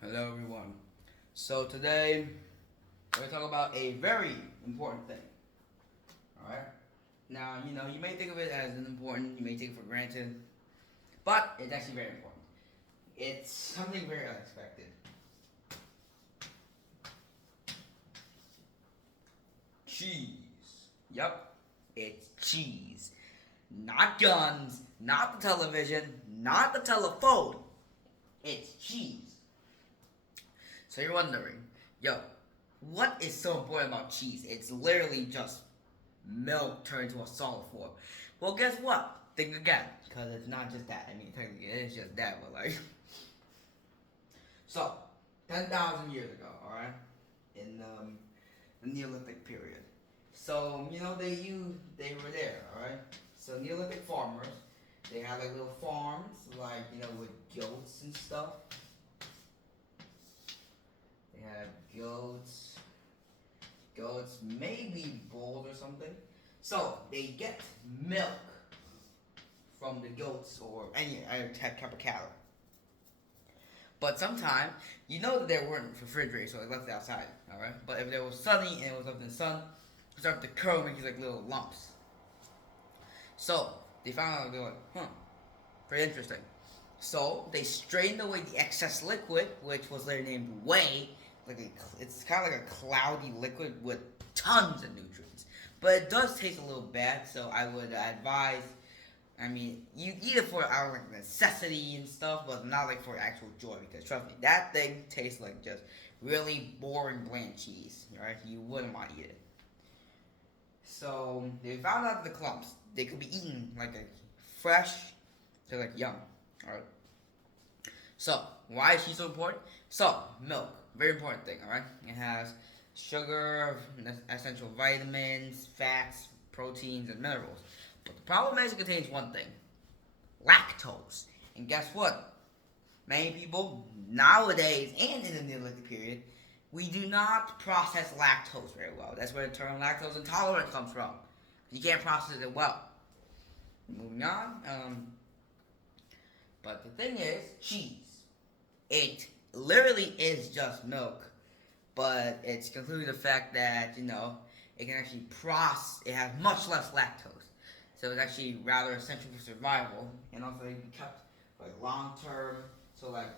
Hello everyone. So today we're gonna talk about a very important thing. Alright? Now, you may think of it as unimportant, you may take it for granted, but it's actually very important. It's something very unexpected. Cheese. Yep, it's cheese. Not guns, not the television, not the telephone. It's cheese. So you're wondering, yo, what is so important about cheese? It's literally just milk turned into a solid form. Well, guess what? Think again, because it's not just that. I mean, technically it is just that, but like, so 10,000 years ago, all right, in the Neolithic period. So they were there, all right. So Neolithic farmers, they had like little farms, like with goats and stuff. They had goats, maybe bulls or something. So they get milk from the goats or any other type of cattle. But sometimes, that there weren't refrigerators, so they left it outside, alright? But if it was sunny and it was up in the sun, it started to curl and make like little lumps. So they found out, they're like, pretty interesting. So they strained away the excess liquid, which was later named whey. It's kind of like a cloudy liquid with tons of nutrients, but it does taste a little bad. So I would advise. I mean, you eat it for out of like necessity and stuff, but not like for actual joy. Because trust me, that thing tastes like just really boring bland cheese. Right? You wouldn't want to eat it. So they found out the clumps they could be eaten like a fresh. They're like young. All right. So, why is she so important? So, milk, very important thing, alright? It has sugar, essential vitamins, fats, proteins, and minerals. But the problem is it contains one thing, lactose. And guess what? Many people nowadays and in the Neolithic period, we do not process lactose very well. That's where the term lactose intolerant comes from. You can't process it well. Moving on, but the thing is, cheese. It literally is just milk, but it's concluding the fact that it can actually process. It has much less lactose, so it's actually rather essential for survival, and also it can be kept like long term. So like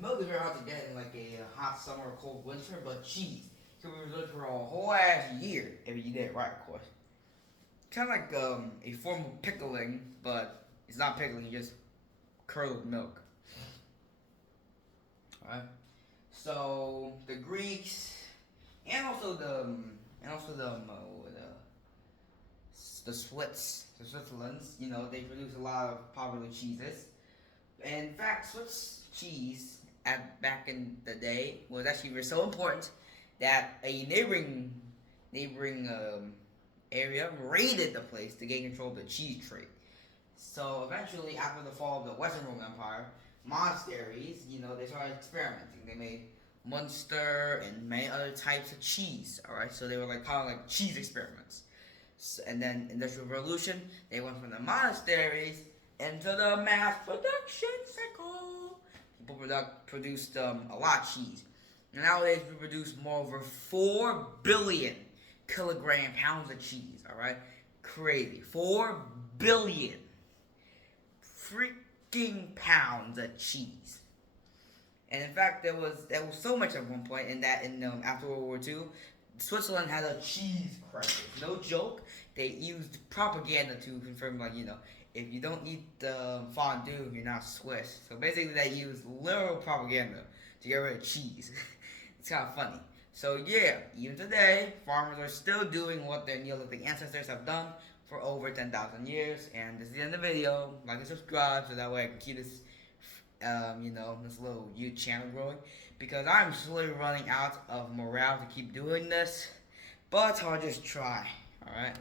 milk is very hard to get in like a hot summer or cold winter, but cheese can be preserved for a whole ass year if you get it right, of course. Kind of like a form of pickling, but it's not pickling. You just curdle milk. Alright. So the Greeks and also the Switzerlands, they produce a lot of popular cheeses. And in fact, Swiss cheese at back in the day was actually so important that a neighboring area raided the place to gain control of the cheese trade. So eventually, after the fall of the Western Roman Empire, monasteries, they started experimenting. They made Munster and many other types of cheese. All right, so they were like kind of like cheese experiments. So, and then Industrial Revolution, they went from the monasteries into the mass production cycle. People produced a lot of cheese. And nowadays, we produce more over 4 billion pounds of cheese. All right, crazy, 4 billion freaking pounds of cheese. And in fact, there was so much at one point after World War II, Switzerland had a cheese crisis. No joke. They used propaganda to confirm if you don't eat fondue, you're not Swiss. So basically, they used literal propaganda to get rid of cheese. It's kind of funny. So yeah, even today, farmers are still doing what their Neolithic ancestors have done for over 10,000 years. And this is the end of the video. Like and subscribe so that way I can keep this, this little YouTube channel growing. Because I'm slowly running out of morale to keep doing this. But I'll just try. Alright?